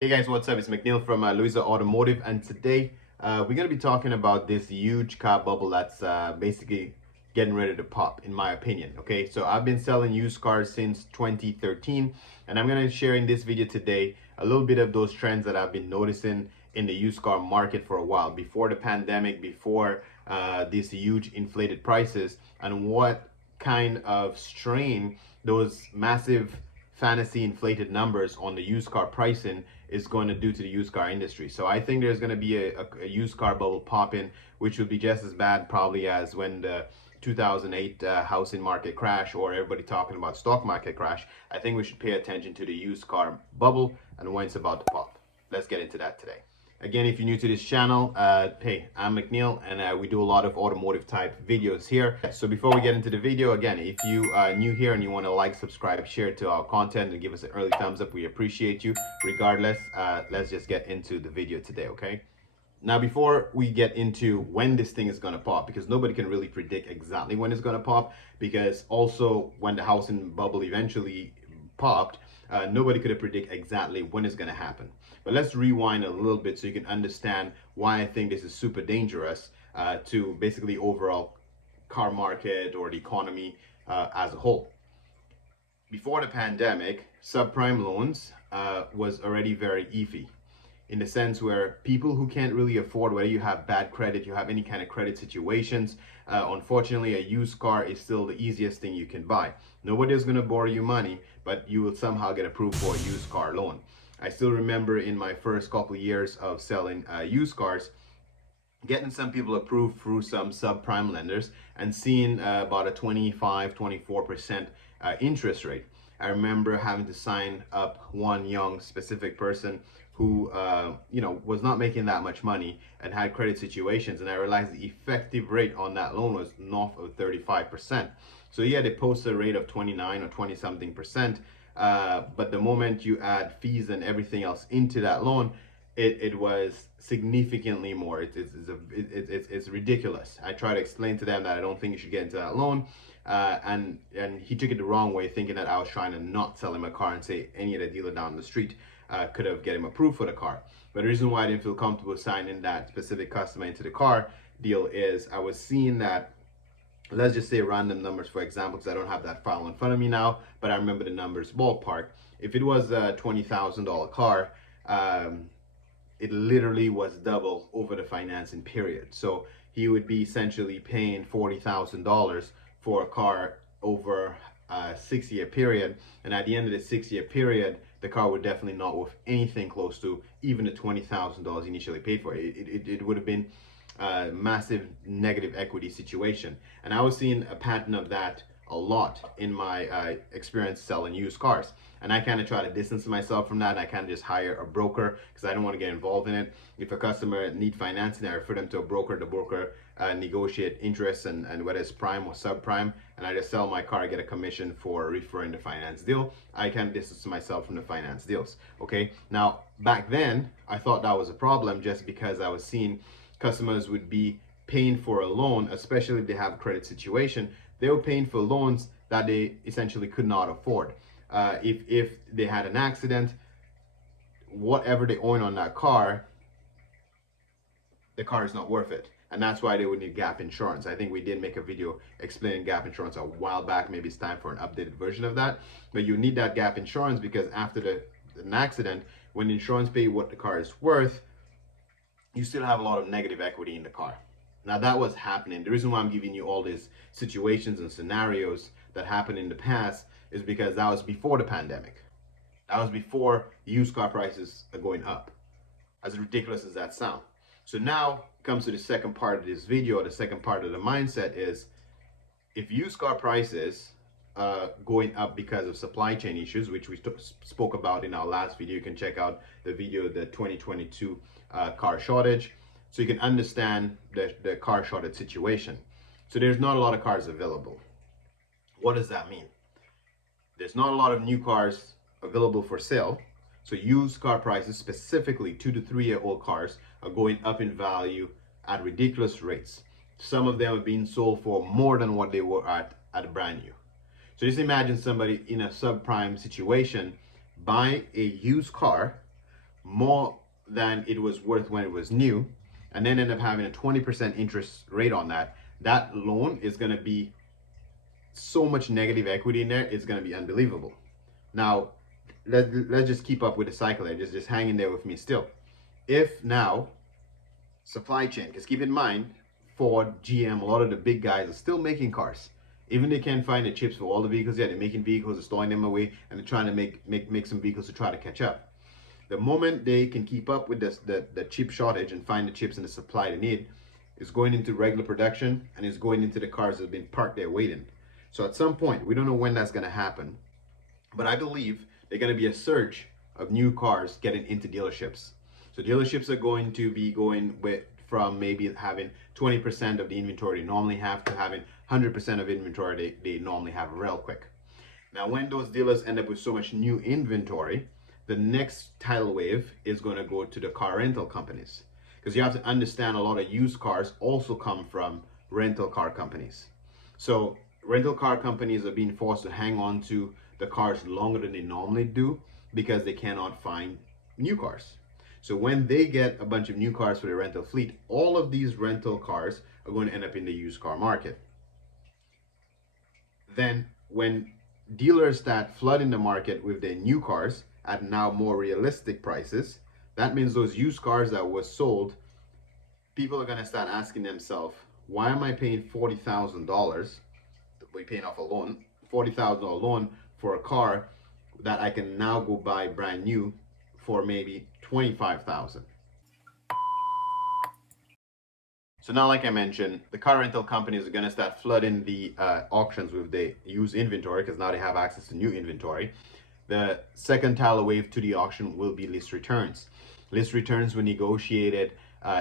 Hey guys, what's up? It's McNeil from Louison Automotive, and today we're going to be talking about this huge car bubble that's basically getting ready to pop, in my opinion. Okay, so I've been selling used cars since 2013, and I'm going to share in this video today a little bit of those trends that I've been noticing in the used car market for a while, before the pandemic, before these huge inflated prices, and what kind of strain those massive fantasy inflated numbers on the used car pricing is going to do to the used car industry. So I think there's going to be a used car bubble popping, which would be just as bad probably as when the 2008 housing market crash, or everybody talking about stock market crash. I think we should pay attention to the used car bubble and when it's about to pop. Let's get into that today. Again, if you're new to this channel, hey, I'm McNeil, and we do a lot of automotive type videos here. So before we get into the video, again, if you are new here and you want to like, subscribe, share to our content, and give us an early thumbs up, we appreciate you. Regardless, let's just get into the video today, okay? Now, before we get into when this thing is going to pop, because nobody can really predict exactly when it's going to pop, because also when the housing bubble eventually popped, nobody could have predicted exactly when it's going to happen. But let's rewind a little bit so you can understand why I think this is super dangerous to basically overall car market or the economy as a whole. Before the pandemic, subprime loans was already very iffy, in the sense where people who can't really afford, whether you have bad credit, you have any kind of credit situations, unfortunately a used car is still the easiest thing you can buy. Nobody is going to borrow you money, but you will somehow get approved for a used car loan. I still remember in my first couple of years of selling used cars, getting some people approved through some subprime lenders and seeing about a 25-24% interest rate. I remember having to sign up one young specific person who was not making that much money and had credit situations, and I realized the effective rate on that loan was north of 35%. So yeah, they post a rate of 29 or 20 something percent, but the moment you add fees and everything else into that loan, it was significantly more. It's ridiculous. I try to explain to them that I don't think you should get into that loan, and he took it the wrong way, thinking that I was trying to not sell him a car and say any other dealer down the street could have get him approved for the car. But the reason why I didn't feel comfortable signing that specific customer into the car deal is I was seeing that, let's just say random numbers, for example, because I don't have that file in front of me now, but I remember the numbers ballpark. If it was a $20,000 car, it literally was double over the financing period. So he would be essentially paying $40,000 for a car over a 6-year period. And at the end of the 6-year period, the car would definitely not worth anything close to even the $20,000 initially paid for. It would have been a massive negative equity situation. And I was seeing a pattern of that a lot in my experience selling used cars. And I kind of try to distance myself from that. And I kind of just hire a broker because I don't want to get involved in it. If a customer need financing, I refer them to a broker. The broker negotiate interest and whether it's prime or subprime, and I just sell my car, I get a commission for referring the finance deal. I kind of distance myself from the finance deals. Okay, now back then I thought that was a problem, just because I was seeing customers would be paying for a loan, especially if they have a credit situation. They were paying for loans that they essentially could not afford. If they had an accident, whatever they own on that car, the car is not worth it. And that's why they would need gap insurance. I think we did make a video explaining gap insurance a while back. Maybe it's time for an updated version of that. But you need that gap insurance because after an accident, when the insurance pay what the car is worth, you still have a lot of negative equity in the car. Now that was happening. The reason why I'm giving you all these situations and scenarios that happened in the past is because that was before the pandemic. That was before used car prices are going up, as ridiculous as that sounds. So now comes to the second part of this video. The second part of the mindset is, if used car prices going up because of supply chain issues, which we spoke about in our last video. You can check out the video, the 2022 car shortage, so you can understand the car shortage situation. So there's not a lot of cars available. What does that mean? There's not a lot of new cars available for sale. So used car prices, specifically 2 to 3 year old cars, are going up in value at ridiculous rates. Some of them are being sold for more than what they were at brand new. So just imagine somebody in a subprime situation buy a used car more than it was worth when it was new, and then end up having a 20% interest rate on that, that loan is going to be so much negative equity in there, it's going to be unbelievable. Now, let's just keep up with the cycle there. Just hang in there with me still. If now supply chain, because keep in mind, Ford, GM, a lot of the big guys are still making cars. Even they can't find the chips for all the vehicles yet. They're making vehicles, they're storing them away, and they're trying to make some vehicles to try to catch up. The moment they can keep up with the chip shortage and find the chips and the supply they need, is going into regular production and is going into the cars that have been parked there waiting. So at some point, we don't know when that's going to happen, but I believe there's going to be a surge of new cars getting into dealerships. So dealerships are going to be going with from maybe having 20% of the inventory they normally have to having 100% of inventory they normally have real quick. Now, when those dealers end up with so much new inventory, the next tidal wave is going to go to the car rental companies. Because you have to understand a lot of used cars also come from rental car companies. So rental car companies are being forced to hang on to the cars longer than they normally do because they cannot find new cars. So when they get a bunch of new cars for the rental fleet, all of these rental cars are going to end up in the used car market. Then when dealers start flooding the market with their new cars at now more realistic prices, that means those used cars that were sold, people are going to start asking themselves, why am I paying $40,000? We're paying off a loan, $40,000 loan for a car that I can now go buy brand new for maybe $25,000. So now, like I mentioned, the car rental companies are going to start flooding the auctions with the used inventory because now they have access to new inventory. The second tidal wave to the auction will be list returns. List returns were negotiated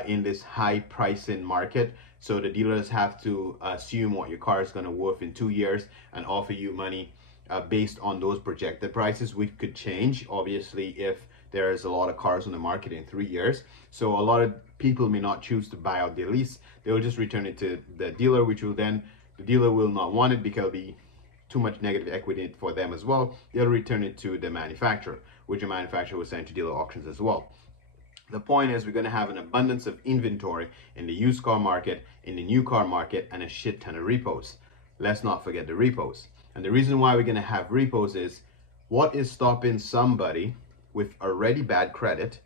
in this high pricing market. So the dealers have to assume what your car is going to worth in 2 years and offer you money based on those projected prices, which could change, obviously, if there's a lot of cars on the market in 3 years. So a lot of people may not choose to buy out their lease. They'll just return it to the dealer, which will then, the dealer will not want it because it'll be too much negative equity for them as well. They'll return it to the manufacturer, which the manufacturer will send to dealer auctions as well. The point is we're going to have an abundance of inventory in the used car market, in the new car market, and a shit ton of repos. Let's not forget the repos. And the reason why we're going to have repos is, what is stopping somebody with already bad credit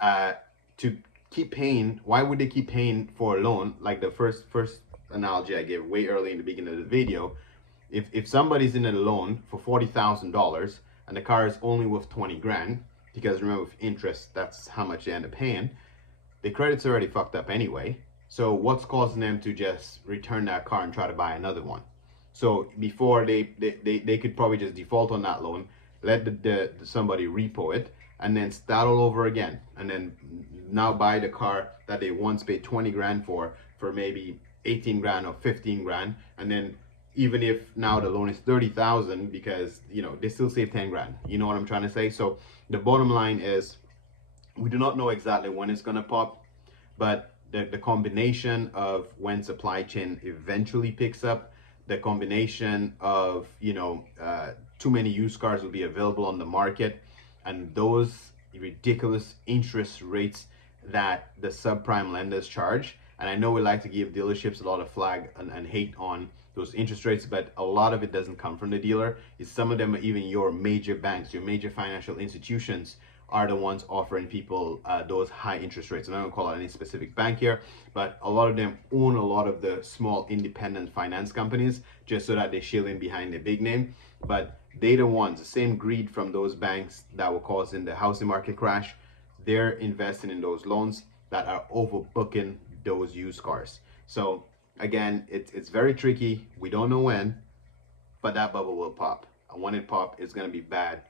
to keep paying? Why would they keep paying for a loan? Like the first analogy I gave way early in the beginning of the video, if somebody's in a loan for $40,000 and the car is only worth 20 grand, because remember with interest, that's how much they end up paying, the credit's already fucked up anyway. So what's causing them to just return that car and try to buy another one? So before they could probably just default on that loan, let somebody repo it, and then start all over again, and then now buy the car that they once paid 20 grand for maybe 18 grand or 15 grand, and then even if now the loan is 30,000, because they still save 10 grand. You know what I'm trying to say? So the bottom line is, we do not know exactly when it's going to pop, but the combination of when supply chain eventually picks up, the combination of too many used cars will be available on the market, and those ridiculous interest rates that the subprime lenders charge. And I know we like to give dealerships a lot of flag and hate on those interest rates, but a lot of it doesn't come from the dealer. Some of them are even your major banks, your major financial institutions are the ones offering people those high interest rates. I'm not going to call out any specific bank here, but a lot of them own a lot of the small independent finance companies just so that they shield in behind the big name. But they the ones, the same greed from those banks that were causing the housing market crash, they're investing in those loans that are overbooking those used cars. So again, it's very tricky. We don't know when, but that bubble will pop. And when it pops, it's going to be bad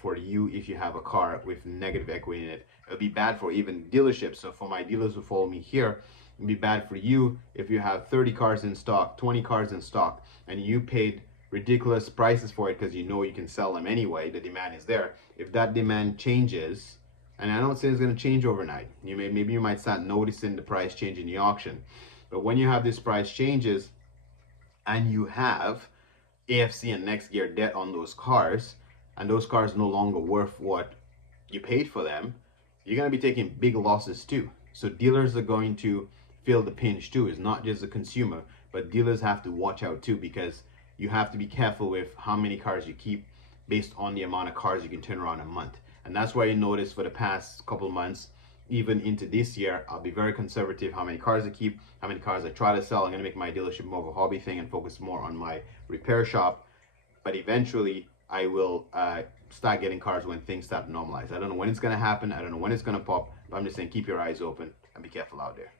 for you if you have a car with negative equity in it. It'll be bad for even dealerships. So for my dealers who follow me here, it'll be bad for you if you have 30 cars in stock, 20 cars in stock, and you paid ridiculous prices for it because you know you can sell them anyway. The demand is there. If that demand changes, and I don't say it's going to change overnight, maybe you might start noticing the price change in the auction. But when you have this price changes and you have AFC and next year debt on those cars, and those cars no longer worth what you paid for them, you're going to be taking big losses too. So dealers are going to feel the pinch too. It's not just the consumer, but dealers have to watch out too, because you have to be careful with how many cars you keep based on the amount of cars you can turn around a month. And that's why you notice for the past couple of months, even into this year, I'll be very conservative how many cars I keep, how many cars I try to sell. I'm going to make my dealership more of a hobby thing and focus more on my repair shop. But eventually I will start getting cars when things start to normalize. I don't know when it's going to happen. I don't know when it's going to pop. But I'm just saying, keep your eyes open and be careful out there.